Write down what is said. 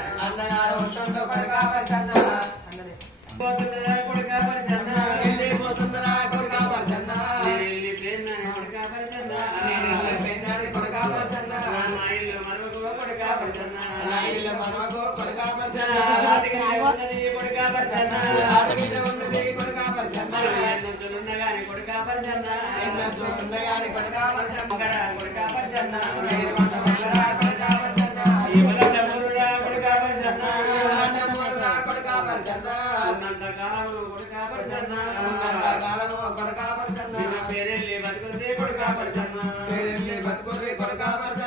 అన్నగాడు ఉంటుండు కొడుకా పరిచన్న పోతుందా కొడుకా పరిచన్న వెళ్ళిపోతుందా కొడుకా పరిచన్న వెళ్ళిపోయినా కొడుకా పరిచన్న వెళ్ళిపోయినా కొడుకా పరిచన్న నా ఇల్లు మరొక కొడుకా పరిచన్న నా ఇల్లు మరొక కొడుకా పరిచన్న కొడుకా పరిచన్న ఆటగిట ఉన్నది కొడుకా పరిచన్న ఎన్నుతున్నగాని కొడుకా పరిచన్న ఎన్నుతున్నగాని కొడుకా పరిచన్న కొడుకా పరిచన్న పేరెళ్ళి బతుకుతే కొడుకా పరిచన్న పేరెళ్ళి బతుకుతే కొడుకా పరిచన్న